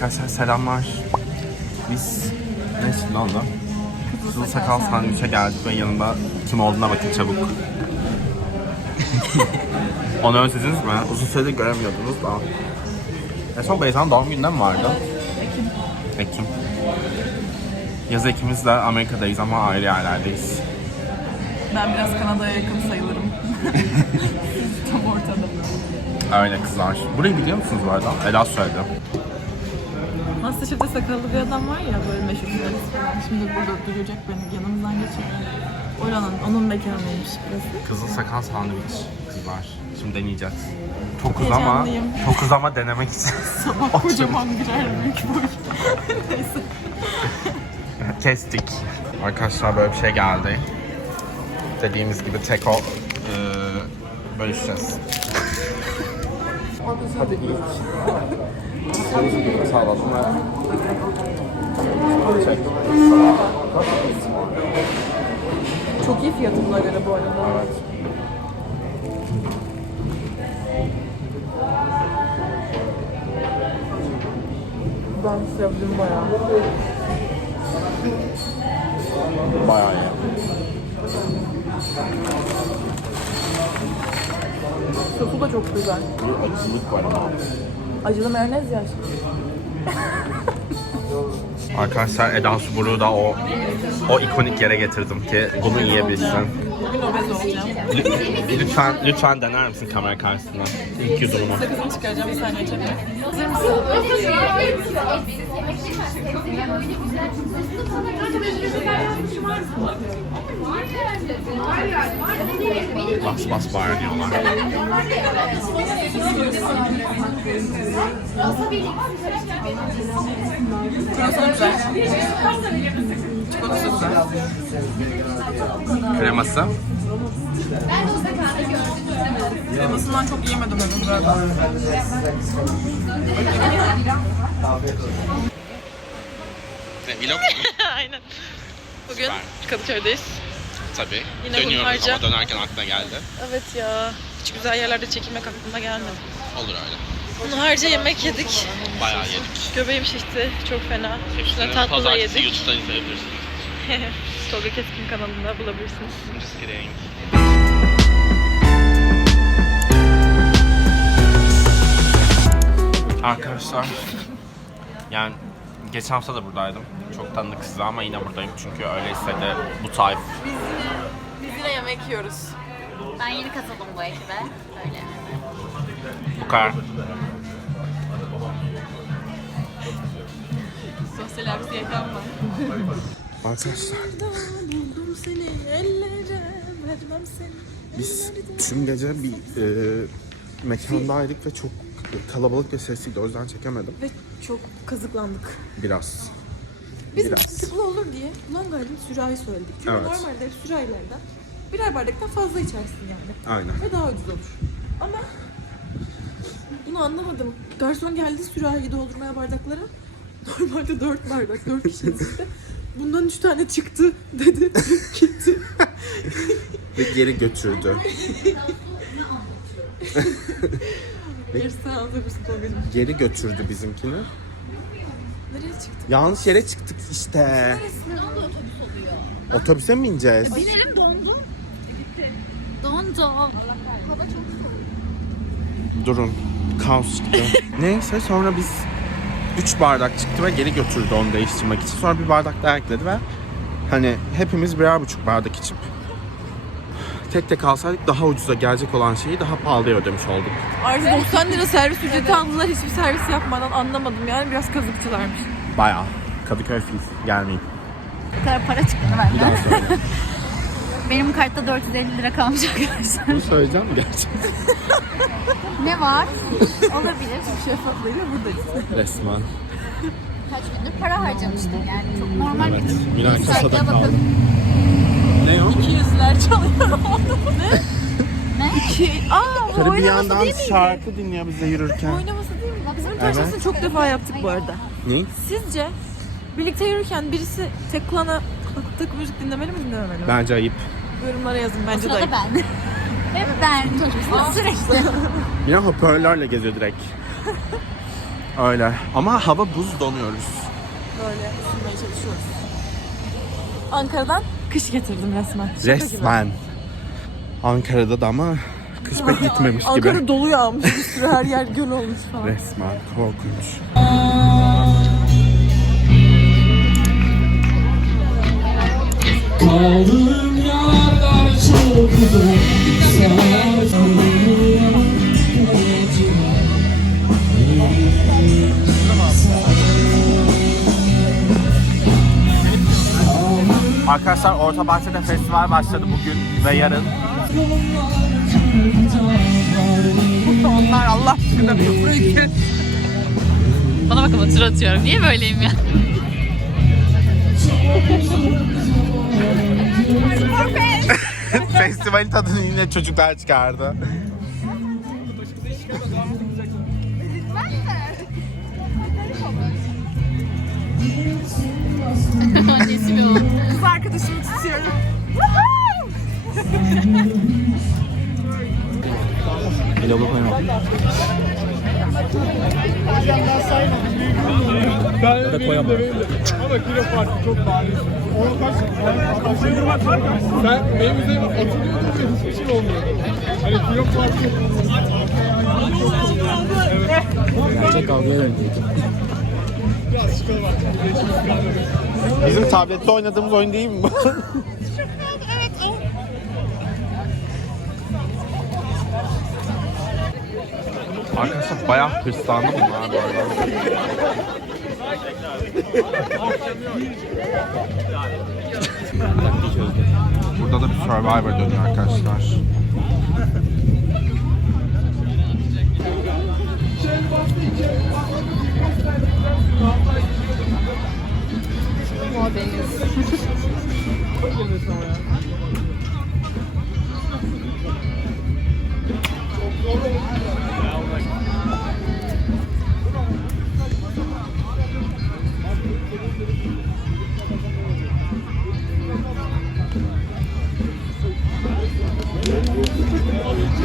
Arkadaşlar selamlar. Biz ne şimdi oldu? Kızıl sakal sandviçe geldik ve yanında kim olduğuna bakın çabuk. Onu özlediniz mi? Uzun süredir göremiyordunuz da. En son Beyza'nın doğum günden mi vardı? Ekim. Ekim. Yaz ekimizde Amerika'dayız ama ayrı yerlerdeyiz. Ben biraz Kanada'ya yakın sayılırım. Tam ortada. Öyle kızlar. Burayı biliyor musunuz bu arada? Ela söyledi. Masterchef'te sakallı bir adam var ya böyle meşhur finalist falan. Şimdi burada duracak benim yanımızdan geçiyor. Oranın, onun mekanıymış burası. Kızıl sakal sandviç kızlar. Şimdi deneyeceğiz. Tokuz ama, Heyecanlıyım. tokuz ama denemek için. Sabah kocaman birer büyük boy. Neyse. Kestik. Arkadaşlar böyle bir şey geldi. Dediğimiz gibi teko eee bölüşeceğiz. Hadi ilk. Sağladım ve çek. Çok iyi fiyatı buna göre bu arada. Evet. Ben sevdim bayağı. Bayağı iyi. Sosu da çok güzel. Bir acılık var ama. Acılı mayonez ya. Arkadaşlar Eda Subur'u da o o ikonik yere getirdim ki bunu yiyebilsin. Bugün obez olacağım. Lü- lütfen lütfen dener misin kamera karşısında? İlk yudumu. Sakızını çıkaracağım bir saniye. Hazır mısın? Bas bas bağırıyorlar. Çikolatası güzel. Çikolatası güzel. Kreması. Kremasından çok yiyemedim henüz burada. Vlog Aynen. Bugün. Kadıköy'deyiz. Tabii. Yine Dönüyoruz bunlarca- ama dönerken aklına geldi. Evet ya. Hiç güzel yerlerde çekilmek aklıma gelmedi. Olur öyle. Bunlarca yemek yedik. Bayağı yedik. Göbeğim şişti. Çok fena. Üstüne Hepsini tatlı da pazartesi yedik. YouTube'dan izleyebilirsiniz. Tolga Keskin kanalında bulabilirsiniz. Just kidding. Arkadaşlar yani geçen hafta da buradaydım. Çok tanıdık size ama yine buradayım çünkü öyleyse de bu tayf Biz yine yemek yiyoruz. Ben yeni katıldım bu ekibe. Öyle. bu kadar. Sosyal aksiyeten var. Arkadaşlar Buldum seni ellere vermem seni. biz tüm gece bir e, mekandaydık ve çok kalabalık ve sessizdi o yüzden çekemedim Ve çok kazıklandık. biraz. Biz Biraz. olur diye ulan galiba sürahi söyledik. Çünkü Evet. normalde sürahilerden birer bardaktan fazla içersin yani. Aynen. Ve daha ucuz olur. Ama bunu anlamadım. Garson geldi sürahiyi doldurmaya bardaklara. Normalde dört bardak, dört kişinin işte. Bundan üç tane çıktı dedi. Gitti. Ve geri götürdü. Tolga'cığım. Geri götürdü bizimkini. Nereye çıktı? Yanlış yere çıktık işte. Ne oldu otobüs oluyor? Otobüse mi ineceğiz? Binelim dondum. Dondu. Hava çok soğuk. Durun. Kaos çıktı. Neyse sonra biz 3 bardak çıktı ve geri götürdü onu değiştirmek için. Sonra bir bardak daha ekledi ve hani hepimiz birer buçuk bardak içip tek tek alsaydık daha ucuza gelecek olan şeyi daha pahalıya ödemiş olduk. Ayrıca 90 lira servis ücreti aldılar. Hiçbir servis yapmadan anlamadım yani. Biraz kazıkçılarmış. Bayağı. Kadıköy fil. Gelmeyin. Bu kadar para çıktı benden. Benim kartta 450 lira kalmış arkadaşlar. Bunu söyleyeceğim mi gerçekten? ne var? Olabilir. Şeffaflığıyla buradayız. Resmen. Kaç gündür para harcamıştım yani. Çok normal Evet. bir bakın. kaldı. Ne o? 200'ler çalıyor. ne? Ne? Ki, aa bu Şöyle bir oynaması yandan değil miydi? şarkı dinliyor bize yürürken. Oynaması değil mi? Bizim Evet. çok defa yaptık bu arada. Ne? Sizce birlikte yürürken birisi tek kulağına tık müzik dinlemeli mi dinlememeli mi? Bence ayıp. Yorumlara yazın bence de Sırada ayıp. ben. Hep ben. Sürekli. Yine hoparlörle geziyor direkt. Öyle. Ama hava buz donuyoruz. Böyle ısınmaya çalışıyoruz. Ankara'dan kış getirdim resmen. Şaka gibi. Resmen. Ankara'da da ama kış pek gitmemiş gibi. Ankara dolu yağmış bir sürü her yer göl olmuş falan. Resmen korkunç. Kaldığım yerler çok uzak Orta Bahçe'de festival başladı bugün ve yarın. Onlar Allah aşkına burayı kes. Bana bak ama tur atıyorum. Niye böyleyim ya? Festivalin tadını yine çocuklar çıkardı. Annesi mi o? Kız arkadaşımı tutuyorum. Ben de koyamam. Ama kilo farkı çok bariz. Ona kaç Sen benim üzerime oturuyordun ve hiçbir şey olmuyordu. Hani kilo farkı Gerçek kavgaya döndük. Bizim tablette oynadığımız oyun değil mi bu? Arkadaşlar bayağı hırslandı bunlar bu arada. Burada da bir Survivor dönüyor arkadaşlar.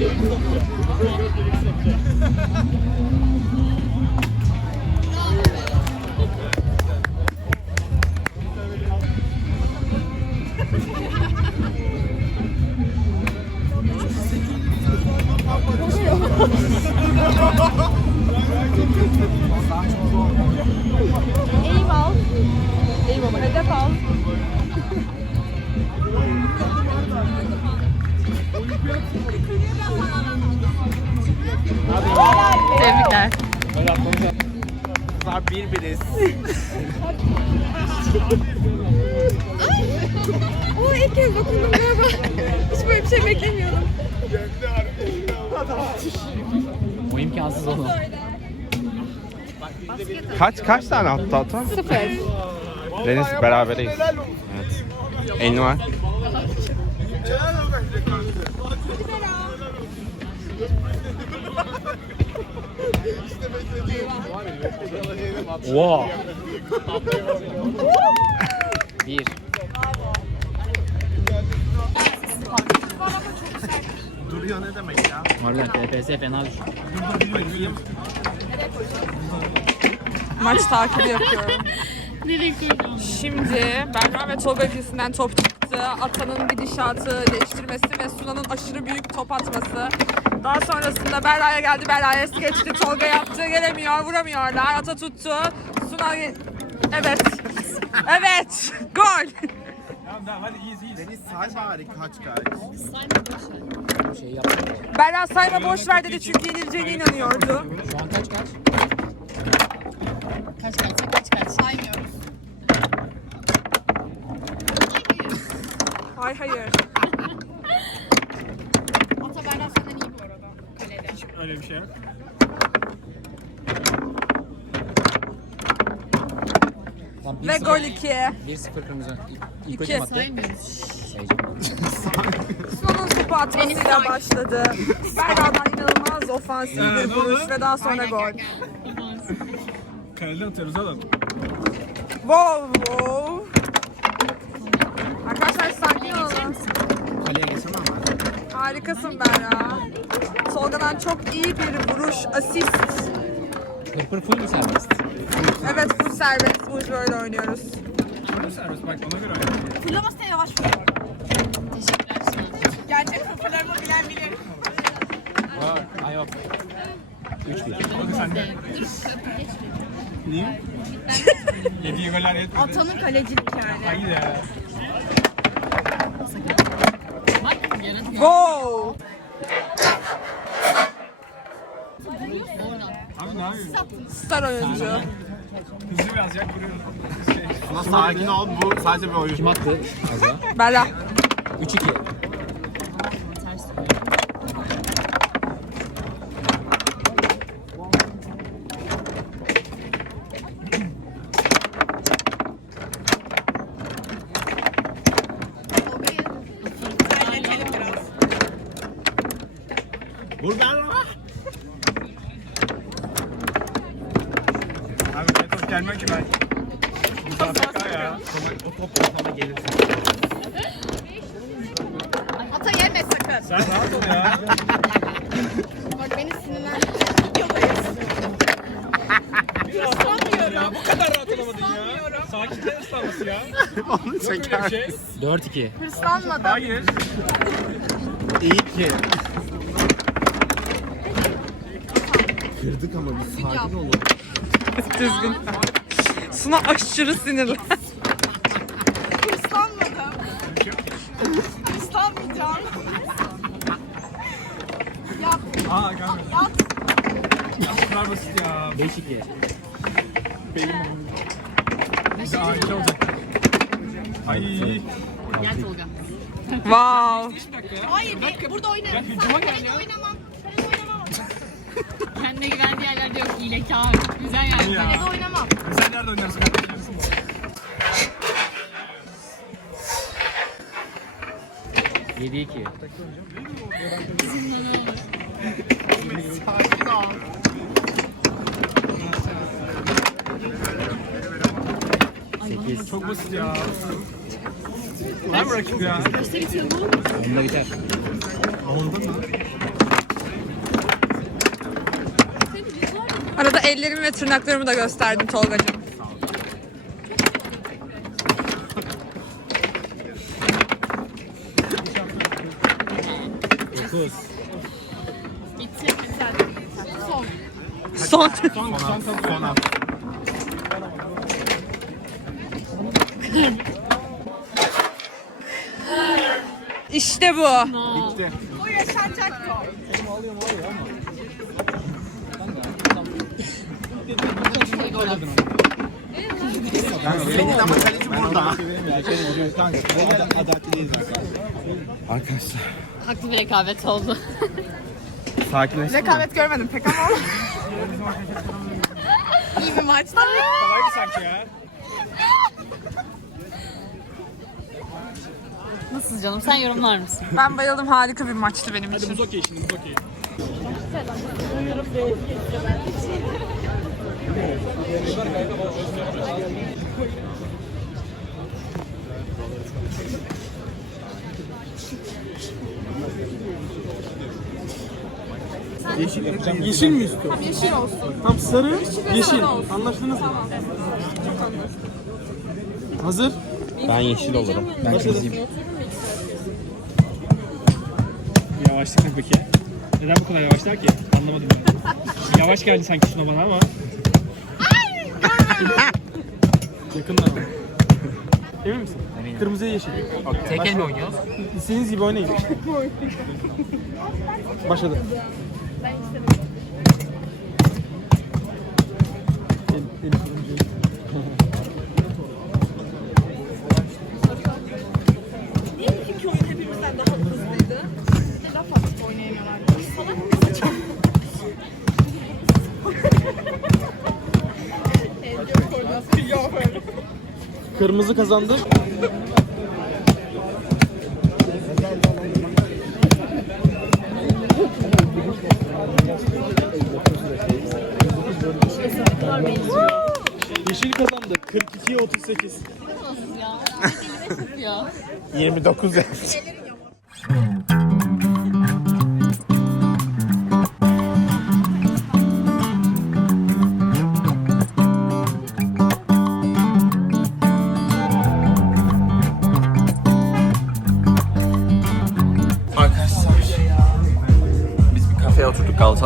Eğim al. Eğim ama hedef al. Tebrikler. Bunlar birbiriz. O ilk kez dokundum galiba. Hiç böyle bir şey beklemiyordum. O imkansız oğlum. Kaç kaç tane attı ata? Sıfır. Deniz berabereyiz. Evet. Elini var. Wow. Bir. Duruyor ne demek ya? Harbiden TPS fena düşün. Maç takibi yapıyorum. Şimdi Berna ve Tolga ikisinden top çıktı. Atanın gidişatı değiştirmesi ve Sunan'ın aşırı büyük top atması. Daha sonrasında Berra'ya geldi. Berra'ya geçti. Tolga yaptı. Gelemiyor. Vuramıyorlar. Ata tuttu. Suna... Evet. Evet. Gol. Deniz say bari kaç kaç. Şey yaptım. Berra sayma boş ver dedi çünkü yenileceğine inanıyordu. Şu an kaç kaç? Kaç kaç kaç kaç saymıyoruz. Hayır hayır. Ata Berra senden iyi bu arada. Kalede. Öyle bir şey yok. Tamam, Ve gol 2. 1-0 kırmızı. İlk, ilk İki. hocam attı. Saymıyoruz. Sunan'ın topu atmasıyla başladı. Berra'dan inanılmaz ofansif bir vuruş ve daha sonra gol. Kalede atıyoruz oğlum. Wow wow. Arkadaşlar sakin olun. Kaleye geçemem ben. Harikasın Berra. Tolga'dan çok iyi bir vuruş, asist. Pırpır full mu serbest? Evet full serbest. Bu böyle oynuyoruz. Serbest bak ona göre. Fırlamasına yavaş vur. Teşekkürler Sinan. Gerçek fırlarımı bilen bilir. Ay yok. 3-1. Hadi sen de. Niye? Yediği goller yetmedi. Atanın kalecilik yani. Hayır ya. Go! Abi ne yapıyorsun? Star oyuncu. Hızlı biraz yak vuruyorum. Ama sakin ol bu sadece bir oyun. Kim attı? Bela. 3-2. Buradan ama. Abi ben top gelmiyor ki ben. Bu Afrika ya. O top kafama gelir. Ata yeme sakın. Sen rahat ol ya. Bak beni sinirlendirdin. Videodayız. Islanmıyorum. Bu kadar rahat olamadın ya. Sakinler ıslanması ya. Onun Yok öyle bir şeker. şey. 4-2. Hırslanmadım. Hayır. İyi ki. Kırdık ama biz sakin olun. Düzgün. Suna aşırı sinirli. Hırslanmadım. Hırslanmayacağım. Yap, Aa gelmedi. yap. Ya bu kadar basit ya. 5-2. Daha iyi olacak. Ay. Gel Tolga. Wow. Hayır be, burada oynarım. Ya hücuma gel ya. oynamam. Hilekar. Güzel yani. Ya. Kalede oynamam. Sen nerede oynarsın kardeşim? Yedi 2. Sekiz. Çok basit ya. Ben bırakayım ya. Onda biter. Arada ellerimi ve tırnaklarımı da gösterdim Tolgacığım. Dokuz. Son, son, son. İşte bu. Bitti. Bu yaşanacak gol. Senin ama kaleci burada. Arkadaşlar Haklı bir rekabet oldu. sakinleştin mi? Rekabet görmedim pek ama. İyi bir maçtı. Kolaydı sanki ya. Nasıl canım? Sen yorumlar mısın? Ben bayıldım. Harika bir maçtı benim Hadi için. buz okey şimdi buz okey. Yeşil mi istiyorsun? Yeşil olsun. Tam sarı, yeşil. sarı olsun. Anlaştınız mı? Hazır. Ben yeşil olurum. Ben kızıyım. Yavaşlık ne peki? Neden bu kadar yavaşlar ki? Anlamadım ben. Yavaş geldi sanki şuna bana ama. Yakınlar mı? Emin misin? Eminim. Kırmızıya yeşil. Tek el mi oynuyoruz? İstediğiniz gibi oynayın. Başladı. El, Kırmızı kazandı. Yeşil kazandı. 42'ye 38. Nasıl ya? Ne yapıyor? 29 yaptı.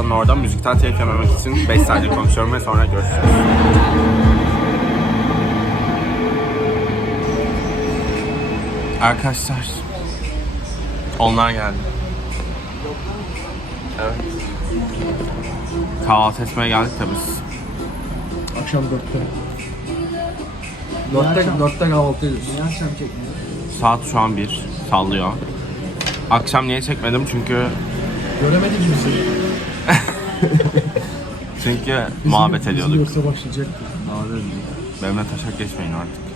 Oturduk Galata'nın orada. Müzikten telif yememek için 5 saniye konuşuyorum ve sonra görüşürüz. Arkadaşlar. Onlar geldi. Evet. Kahvaltı etmeye geldik de biz. Akşam 4'te. 4'te, 4'te kahvaltı ediyoruz. Saat şu an 1. Sallıyor. Akşam niye çekmedim çünkü Göremedik kimseyi. çünkü muhabbet ediyorduk. Yoksa başlayacaktı. Benimle taşak geçmeyin artık.